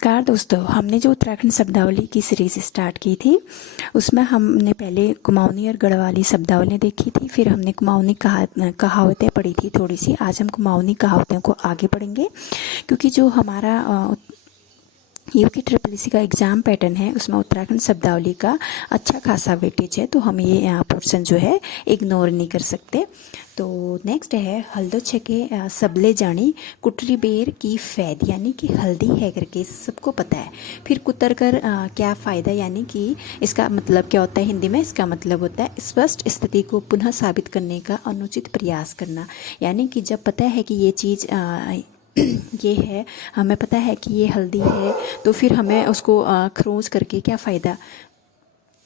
नमस्कार दोस्तों, हमने जो उत्तराखंड शब्दावली की सीरीज़ स्टार्ट की थी उसमें हमने पहले कुमाऊनी और गढ़वाली शब्दावली देखी थी। फिर हमने कुमाऊनी कहावतें पढ़ी थी थोड़ी सी। आज हम कुमाऊनी कहावतों को आगे पढ़ेंगे क्योंकि जो हमारा यूके ट्रिपल सी का एग्ज़ाम पैटर्न है उसमें उत्तराखंड शब्दावली का अच्छा खासा वेटेज है, तो हम ये पोर्शन जो है इग्नोर नहीं कर सकते। तो नेक्स्ट है हल्दो छके सबले जानी कुटरी बेर की फैद, यानी कि हल्दी है करके सबको पता है। फिर कुतर कर क्या फ़ायदा, यानी कि इसका मतलब क्या होता है हिंदी में? इसका मतलब होता है स्पष्ट स्थिति को पुनः साबित करने का अनुचित प्रयास करना। यानी कि जब पता है कि ये चीज़ ये है, हमें पता है कि ये हल्दी है, तो फिर हमें उसको खरोंच करके क्या फ़ायदा,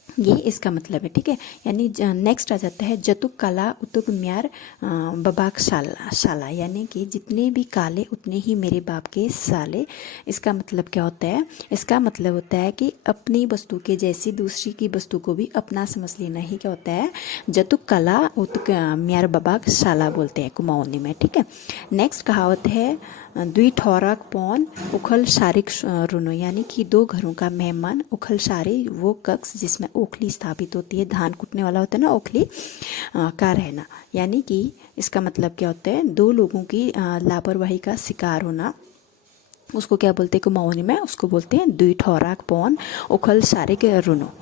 ये इसका मतलब है। ठीक है, यानी नेक्स्ट आ जाता है जतुक काला उतुक म्यार बबाक शाला, यानी कि जितने भी काले उतने ही मेरे बाप के साले। इसका मतलब क्या होता है? इसका मतलब होता है कि अपनी वस्तु के जैसी दूसरी की वस्तु को भी अपना समझ लेना ही क्या होता है जतुक काला उतुक म्यार बबाक शाला बोलते हैं कुमाऊनी में। ठीक है, नेक्स्ट कहावत है द्वि ठौराक पौन उखल शारिक रुनो, यानी कि दो घरों का मेहमान। उखल शारी वो कक्ष जिसमें ओखली स्थापित होती है, धान कुटने वाला होता है ना ओखली का रहना। यानी कि इसका मतलब क्या होता है? दो लोगों की लापरवाही का शिकार होना, उसको क्या बोलते हैं कुमाऊनी में? उसको बोलते हैं द्वि ठौराक पौन उखल शारिक रुनो।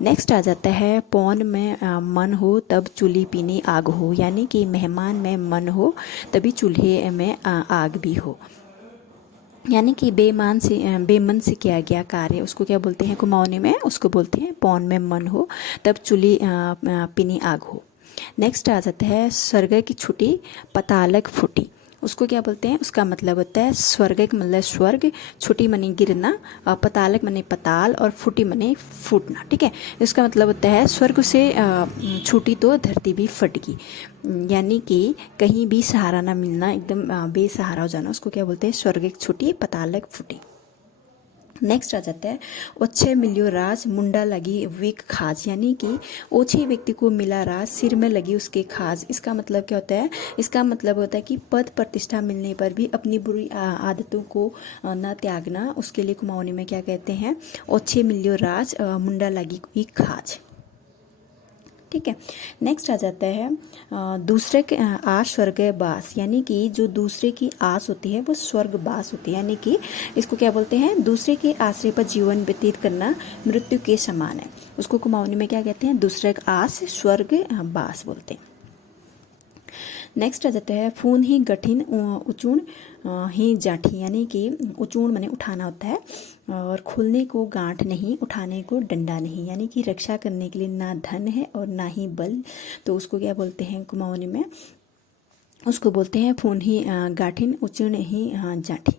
नेक्स्ट आ जाता है पौन में मन हो तब चूल्ही पीनी आग हो, यानी कि मेहमान में मन हो तभी चूल्हे में आग भी हो। यानी कि बेमन से किया गया कार्य उसको क्या बोलते हैं कुमाऊनी में? उसको बोलते हैं पौन में मन हो तब चूल्ही पीनी आग हो। नेक्स्ट आ जाता है स्वर्ग की छुट्टी पतालक फूटी, उसको क्या बोलते हैं? उसका मतलब होता है स्वर्ग मतलब स्वर्ग, छुट्टी मनी गिरना, और पतालक मने पताल, और फूटी मने फूटना। ठीक है, इसका मतलब होता है स्वर्ग से छूटी तो धरती भी फट गई, यानी कि कहीं भी सहारा ना मिलना, एकदम बेसहारा हो जाना, उसको क्या बोलते हैं? स्वर्ग छुट्टी पतालक फूटी। नेक्स्ट आ जाता है ओछे मिलियो राज मुंडा लगी विक खाज, यानी कि ओछे व्यक्ति को मिला राज, सिर में लगी उसके खाज। इसका मतलब क्या होता है? इसका मतलब होता है कि पद प्रतिष्ठा मिलने पर भी अपनी बुरी आदतों को न त्यागना। उसके लिए कुमाऊनी में क्या कहते हैं? ओछे मिलियो राज मुंडा लगी विक खाज। ठीक है, नेक्स्ट आ जाता है दूसरे के आस स्वर्ग बास, यानी कि जो दूसरे की आस होती है वो स्वर्ग बास होती है। यानी कि इसको क्या बोलते हैं? दूसरे के आश्रय पर जीवन व्यतीत करना मृत्यु के समान है। उसको कुमाऊनी में क्या कहते हैं? दूसरे का आस स्वर्ग बास बोलते हैं। नेक्स्ट आ जाता है फून ही गठिन उचूण ही जाठी, यानी कि उचूण माने उठाना होता है, और खुलने को गांठ नहीं, उठाने को डंडा नहीं, यानी कि रक्षा करने के लिए ना धन है और ना ही बल। तो उसको क्या बोलते हैं कुमाऊनी में? उसको बोलते हैं फून ही गाठिन उचूण ही जाठी।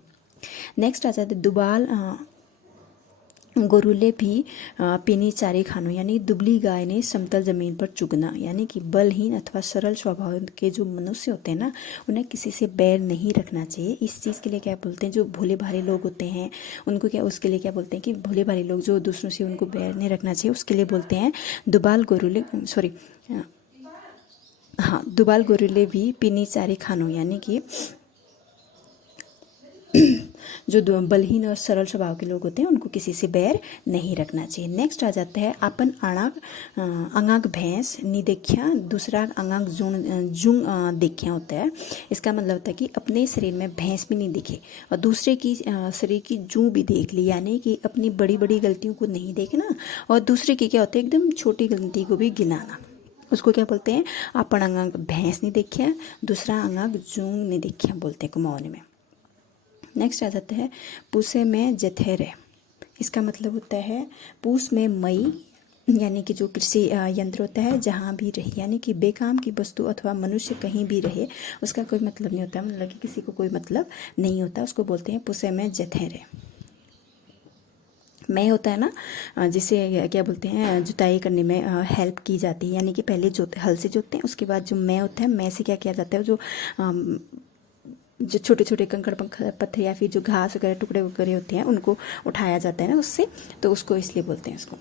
नेक्स्ट आ जाता है दुबाल गोरुले भी पीनी चारे खानो, यानी दुबली गाय ने समतल जमीन पर चुगना, यानी कि बलहीन अथवा सरल स्वभाव के जो मनुष्य होते हैं ना, उन्हें किसी से बैर नहीं रखना चाहिए। इस चीज़ के लिए क्या बोलते हैं? जो भोले भाले लोग होते हैं उनको क्या, उसके लिए क्या बोलते हैं कि भोले भाले लोग जो दूसरों से उनको बैर नहीं रखना चाहिए, उसके लिए बोलते हैं दुबाल गोरुले, सॉरी हाँ, दुबाल गोरुले भी पीनी चारे खानो, यानी कि जो बलहीन और सरल स्वभाव के लोग होते हैं उनको किसी से बैर नहीं रखना चाहिए। नेक्स्ट आ जाता है अपन अंगाक भैंस नी देखिया दूसरा अंगाक जुंग देखिया होता है। इसका मतलब होता है कि अपने शरीर में भैंस भी नहीं दिखे और दूसरे की शरीर की जूं भी देख ली, यानी कि अपनी बड़ी बड़ी गलतियों को नहीं देखना और दूसरे की क्या होता है एकदम छोटी गलती को भी गिनाना। उसको क्या बोलते हैं? अपन अंगाक भैंस नहीं देखिया दूसरा अंगाक जूंग नहीं देखिया बोलते हैं कुमाऊनी में। नेक्स्ट आ जाता है पूसे में जथेरे, इसका मतलब होता है पूस में मई, यानी कि जो कृषि यंत्र होता है जहाँ भी रहे, यानी कि बेकाम की वस्तु अथवा मनुष्य कहीं भी रहे उसका कोई मतलब नहीं होता, मतलब कि किसी को कोई मतलब नहीं होता, उसको बोलते हैं पुसे में जथेरे। मैं होता है ना जिसे क्या बोलते हैं जुताई करने में हेल्प की जाती है, यानी कि पहले हल से जोतते हैं, उसके बाद जो मैं होता है मैं से क्या किया जाता है जो छोटे छोटे कंकड़ पत्थर या फिर जो घास वगैरह टुकड़े वगैरह होते हैं उनको उठाया जाता है ना उससे, तो उसको इसलिए बोलते हैं उसको।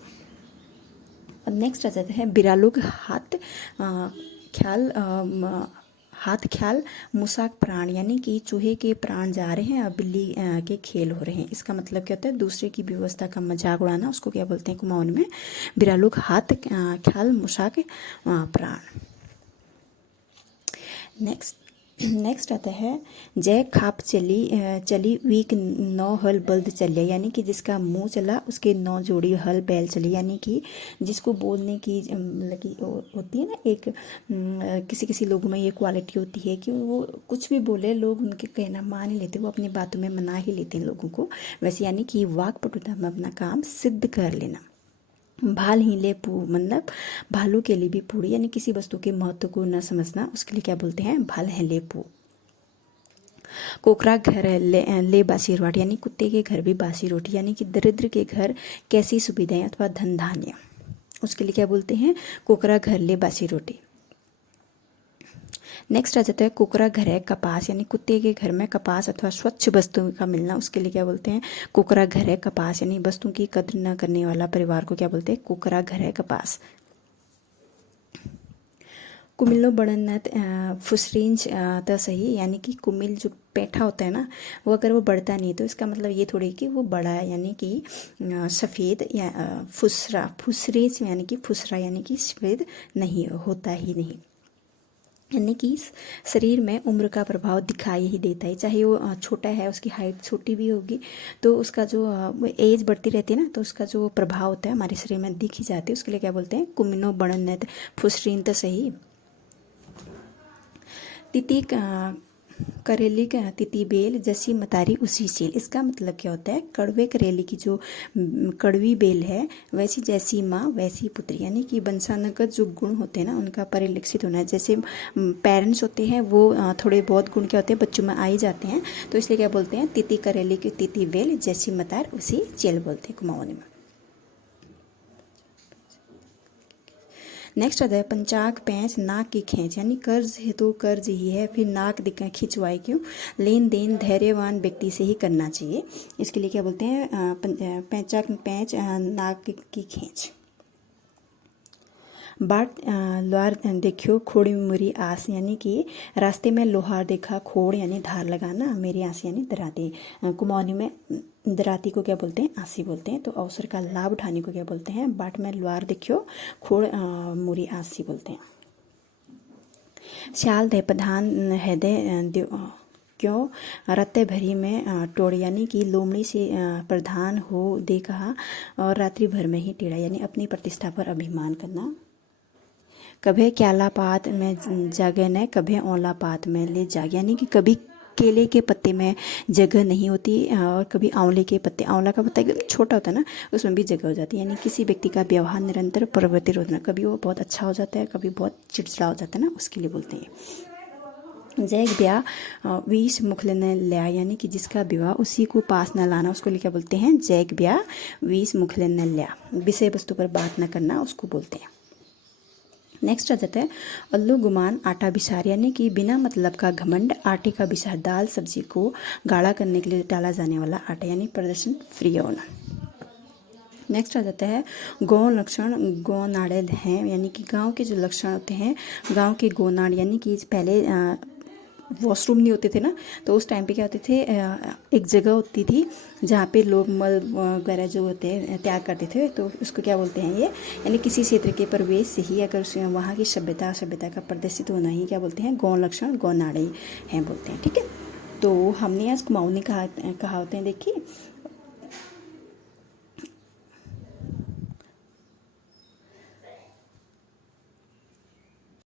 और नेक्स्ट आ जाता है बिरालोग हाथ ख्याल हाथ ख्याल मुसाक प्राण, यानी कि चूहे के प्राण जा रहे हैं और बिल्ली के खेल हो रहे हैं। इसका मतलब क्या होता है, दूसरे की व्यवस्था का मजाक उड़ाना, उसको क्या बोलते हैं कुमाऊनी में, बिरालुक हाथ ख्याल मुसाक प्राण। नेक्स्ट आता है जय खाप चली वीक 9 हल बल्द चलिया, यानी कि जिसका मुंह चला उसके 9 जोड़ी हल बैल चली, यानी कि जिसको बोलने की लगी होती है ना, एक किसी लोगों में ये क्वालिटी होती है कि वो कुछ भी बोले लोग उनके कहना मान ही लेते, वो अपनी बातों में मना ही लेते हैं लोगों को, वैसे यानी कि वाक्पटुता में अपना काम सिद्ध कर लेना। भाल ही ले पू, मतलब भालू के लिए भी पूरी, यानी किसी वस्तु के महत्व को न समझना, उसके लिए क्या बोलते हैं, भाल है ले पू। कोकरा घर ले बासी रोटी, यानी कुत्ते के घर भी बासी रोटी, यानी कि दरिद्र के घर कैसी सुविधाएं अथवा धन धान्य, उसके लिए क्या बोलते हैं, कोकरा घर ले बासी रोटी। नेक्स्ट आ जाता है कुकरा घर है कपास, यानी कुत्ते के घर में कपास अथवा स्वच्छ वस्तुओं का मिलना, उसके लिए क्या बोलते हैं, कुकरा घर है कपास, यानी वस्तुओं की कद्र न करने वाला परिवार को क्या बोलते हैं, कुकरा घर है कपास। कुमिल्लो बढ़न्नत फुसरेंज तो सही, यानी कि कुमिल जो पैठा होता है ना, वो अगर वो बढ़ता नहीं तो इसका मतलब ये थोड़ी कि वो बड़ा है, यानी कि सफ़ेद या फुसरेज यानी कि फुसरा, यानी कि सफ़ेद नहीं होता ही नहीं, यानी कि शरीर में उम्र का प्रभाव दिखाई ही देता है, चाहे वो छोटा है, उसकी हाइट छोटी भी होगी तो उसका जो एज बढ़ती रहती है ना, तो उसका जो प्रभाव होता है हमारे शरीर में दिख ही जाती है, उसके लिए क्या बोलते हैं, कुमिनो बढ़न्नत फुसरीन तो सही। तिती करेली का तिती बेल जैसी मतारी उसी चील, इसका मतलब क्या होता है, कड़वे करेली की जो कड़वी बेल है वैसी जैसी माँ वैसी पुत्री, यानी कि वंशानुगत जो गुण होते हैं ना उनका परिलक्षित होना है, जैसे पेरेंट्स होते हैं वो थोड़े बहुत गुण क्या होते हैं बच्चों में आ ही जाते हैं, तो इसलिए क्या बोलते हैं, तिती करेली की तिती बेल जैसी मतार उसी चेल बोलते हैं कुमाऊनी में। नेक्स्ट आता है पंचाक पैंच नाक की खींच, यानी कर्ज है तो कर्ज ही है, फिर नाक दिखा खिंचवाए क्यों, लेन देन धैर्यवान व्यक्ति से ही करना चाहिए, इसके लिए क्या बोलते हैं, पैंचाक पैंच नाक की खींच। बाट लोहार देखियो खोड़ी मुरी आस, यानी कि रास्ते में लोहार देखा, खोड़ यानी धार लगाना, मेरी आस यानी दराती, कुमाऊनी में दराती को क्या बोलते हैं, आसी बोलते हैं, तो अवसर का लाभ उठाने को क्या बोलते हैं, बाट में लोहार देखियो खोड़ मुरी आसी बोलते हैं। श्याल दे प्रधान हृदय क्यों रत्ते भरी में टोड़, यानी कि लोमड़ी से प्रधान हो दे कहा और रात्रि भर में ही टेढ़ा, यानी अपनी प्रतिष्ठा पर अभिमान करना। कभी क्याला पात में जगह न, कभी औला पात में ले जाग, यानी कि कभी केले के पत्ते में जगह नहीं होती और कभी आंवले के पत्ते, आंवला का पत्ता एकदम छोटा होता है ना उसमें भी जगह हो जाती है, यानी किसी व्यक्ति का व्यवहार निरंतर परिवर्तित होता है, कभी वो बहुत अच्छा हो जाता है कभी बहुत चिड़चिड़ा हो जाता है ना, उसके लिए बोलते हैं। जैक ब्याह 20 मुखले न लिया, यानी कि जिसका विवाह उसी को पास न लाना, उसको क्या बोलते हैं, जैक ब्याह 20 मुखले न लिया, विषय वस्तु पर बात न करना उसको बोलते हैं। नेक्स्ट आ जाता है अल्लू गुमान आटा बिसार, यानी कि बिना मतलब का घमंड, आटे का बिसार, दाल सब्जी को गाढ़ा करने के लिए डाला जाने वाला आटा, यानी प्रदर्शन फ्री होना। नेक्स्ट आ जाता है गौ लक्षण गौ नाड़े हैं, यानी कि गांव के जो लक्षण होते हैं, गांव के गौ नाड़, यानी कि पहले वॉशरूम नहीं होते थे ना, तो उस टाइम पे क्या होते थे, एक जगह होती थी जहाँ पे लोग मल वगैरह जो होते हैं त्याग करते थे, तो उसको क्या बोलते हैं ये, यानी किसी क्षेत्र के प्रवेश से ही अगर वहाँ की सभ्यता का प्रदर्शित होना ही क्या बोलते हैं, गौ लक्षण गौ नाड़ी हैं बोलते हैं। ठीक है, तो हमने आज कुमाऊनी कहावतें देखी,